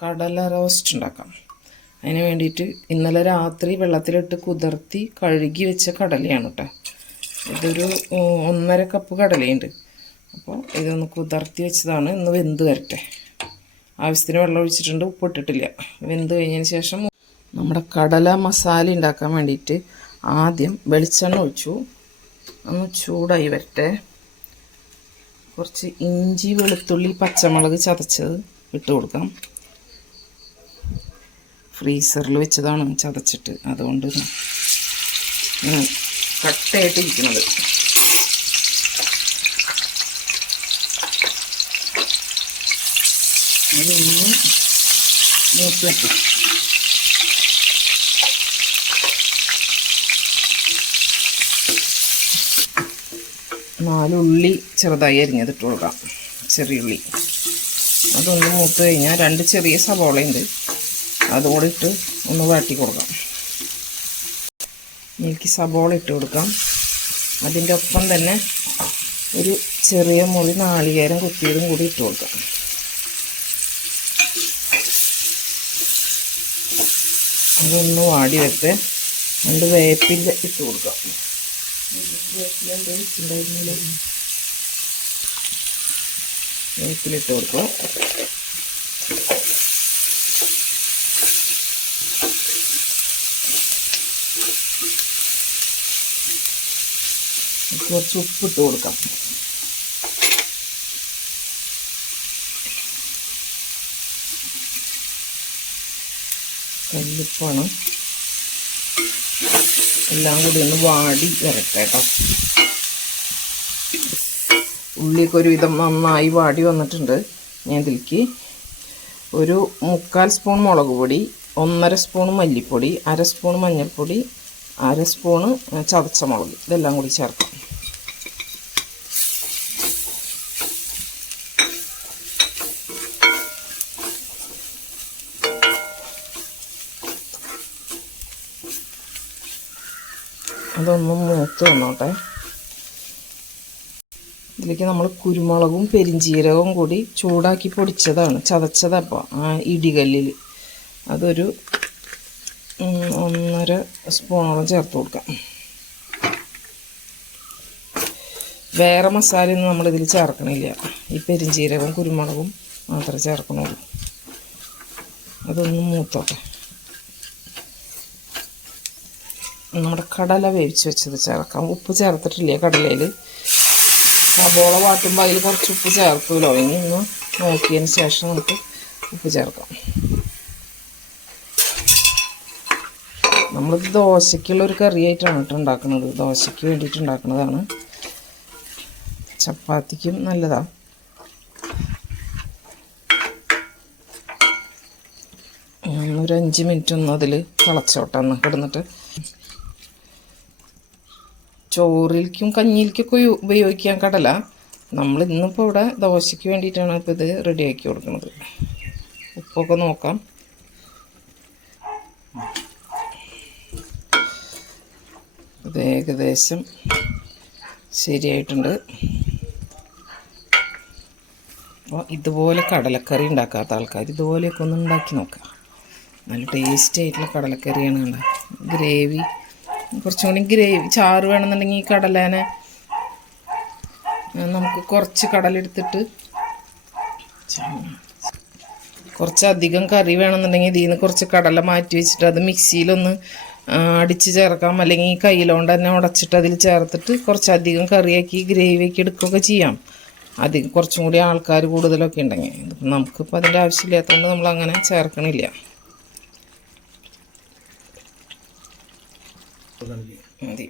കടല റോസ്റ്റ് ഉണ്ടാക്കാം. അതിന് വേണ്ടിയിട്ട് ഇന്നലെ രാത്രി വെള്ളത്തിലിട്ട് കുതിർത്തി കഴുകി വെച്ച കടലയാണ് കേട്ടോ. ഇതൊരു 1.5 കപ്പ് കടലയുണ്ട്. അപ്പോൾ ഇതൊന്ന് കുതിർത്തി വെച്ചതാണ്. ഇന്ന് വെന്ത് വരട്ടെ. ആവശ്യത്തിന് വെള്ളം ഒഴിച്ചിട്ടുണ്ട്, ഉപ്പിട്ടിട്ടില്ല. വെന്ത് കഴിഞ്ഞതിന് ശേഷം നമ്മുടെ കടല മസാല ഉണ്ടാക്കാൻ വേണ്ടിയിട്ട് ആദ്യം വെളിച്ചെണ്ണ ഒഴിച്ചു. ഒന്ന് ചൂടായി വരട്ടെ. കുറച്ച് ഇഞ്ചി, വെളുത്തുള്ളി, പച്ചമുളക് ചതച്ചത് ഇട്ട് കൊടുക്കാം. ഫ്രീസറിൽ വെച്ചതാണ് ചതച്ചിട്ട്, അതുകൊണ്ട് കട്ടയായിട്ടിരിക്കുന്നത്. അതൊന്ന് മൂത്ത് വെക്കും. നാലുള്ളി ചെറുതായി അരിഞ്ഞതിട്ട് കൊടുക്കാം, ചെറിയുള്ളി. അതൊന്ന് മൂത്ത് കഴിഞ്ഞാൽ 2 ചെറിയ സവോളയുണ്ട്, അതുകൂടെ ഇട്ട് ഒന്ന് വാട്ടി കൊടുക്കാം. എനിക്ക് സവോള ഇട്ട് കൊടുക്കാം. അതിൻ്റെ ഒപ്പം തന്നെ ഒരു ചെറിയ മുറി നാളികേരം കുത്തിയതും കൂടി ഇട്ട് കൊടുക്കാം. അതൊന്ന് വാടി വരട്ടെ. 2 വേപ്പില ഇട്ട് കൊടുക്കാം. വേപ്പിലിട്ട് കൊടുക്കാം. കുറച്ച് ഉപ്പിട്ട് കൊടുക്കാം. കല്ലുപ്പാണ്. എല്ലാം കൂടി ഒന്ന് വാടി വരട്ടെ കേട്ടോ. ഉള്ളിയൊക്കെ ഒരുവിധം നന്നായി വാടി വന്നിട്ടുണ്ട്. ഞാൻ ഇതിലേക്ക് ഒരു 3/4 സ്പൂൺ മുളക് പൊടി, 1.5 സ്പൂൺ മല്ലിപ്പൊടി, 1/2 സ്പൂൺ മഞ്ഞൾപ്പൊടി, 1/2 സ്പൂണ് ചതച്ച മുളക്, ഇതെല്ലാം കൂടി ചേർക്കാം. അതൊന്നും മൂത്ത് വന്നോട്ടെ. ഇതിലേക്ക് നമ്മൾ കുരുമുളകും പെരിഞ്ചീരകവും കൂടി ചൂടാക്കി പൊടിച്ചതാണ്, ചതച്ചതപ്പോൾ ആ ഇടികല്ലിൽ. അതൊരു 1.5 സ്പൂണോളം ചേർത്ത് കൊടുക്കാം. വേറെ മസാലയൊന്നും നമ്മളിതിൽ ചേർക്കണില്ല. ഈ പെരിഞ്ചീരകവും കുരുമുളകും മാത്രമേ ചേർക്കണുള്ളൂ. അതൊന്നും മൂത്തോട്ടെ. നമ്മുടെ കടല വേവിച്ച് വെച്ചത് ചേർക്കാം. ഉപ്പ് ചേർത്തിട്ടില്ല കടലയിൽ. സവോള വാട്ടുമ്പോൾ അതിൽ കുറച്ച് ഉപ്പ് ചേർക്കുമല്ലോ. ഇനി ഒന്ന് നോക്കിയതിന് ശേഷം നമുക്ക് ഉപ്പ് ചേർക്കാം. നമ്മളിത് ദോശയ്ക്കുള്ളൊരു കറിയായിട്ടാണ് കേട്ടോ ഉണ്ടാക്കുന്നത്. ദോശയ്ക്ക് വേണ്ടിയിട്ട് ഉണ്ടാക്കുന്നതാണ്. ചപ്പാത്തിക്കും നല്ലതാണ്. ഒരു 5 മിനിറ്റ് ഒന്ന് അതിൽ തിളച്ചോട്ടെ. ഒന്ന് കിടന്നിട്ട് ചോറിലേക്കും കഞ്ഞിയിലേക്കൊക്കെ ഉപയോഗിക്കാൻ കടല. നമ്മൾ ഇന്നിപ്പോൾ ഇവിടെ ദോശയ്ക്ക് വേണ്ടിയിട്ടാണ് ഇപ്പോൾ ഇത് റെഡിയാക്കി കൊടുക്കുന്നത്. ഉപ്പൊക്കെ നോക്കാം. ഇത് ഏകദേശം ശരിയായിട്ടുണ്ട്. അപ്പോൾ ഇതുപോലെ കടലക്കറി ഉണ്ടാക്കാത്ത ആൾക്കാർ ഇതുപോലെയൊക്കെ ഒന്ന് ഉണ്ടാക്കി നോക്കാം. നല്ല ടേസ്റ്റ് ആയിട്ടുള്ള കടലക്കറിയാണ്. ഗ്രേവി കുറച്ചും കൂടി ഗ്രേവി ചാറ് വേണമെന്നുണ്ടെങ്കിൽ ഈ കടലേനെ നമുക്ക് കുറച്ച് കടലെടുത്തിട്ട് കുറച്ചധികം കറി വേണമെന്നുണ്ടെങ്കിൽ ഇതിൽ നിന്ന് കുറച്ച് കടല മാറ്റി വെച്ചിട്ട് അത് മിക്സിയിലൊന്ന് അടിച്ച് ചേർക്കാം. അല്ലെങ്കിൽ ഈ കയ്യിലോണ്ട് തന്നെ ഉടച്ചിട്ട് അതിൽ ചേർത്തിട്ട് കുറച്ചധികം കറിയാക്കി ഗ്രേവിയൊക്കെ എടുക്കുകയൊക്കെ ചെയ്യാം. അധികം കുറച്ചും കൂടി ആൾക്കാർ കൂടുതലൊക്കെ ഉണ്ടെങ്കിൽ. നമുക്കിപ്പോൾ അതിൻ്റെ ആവശ്യമില്ലാത്തതുകൊണ്ട് നമ്മളങ്ങനെ ചേർക്കണില്ല. മതി.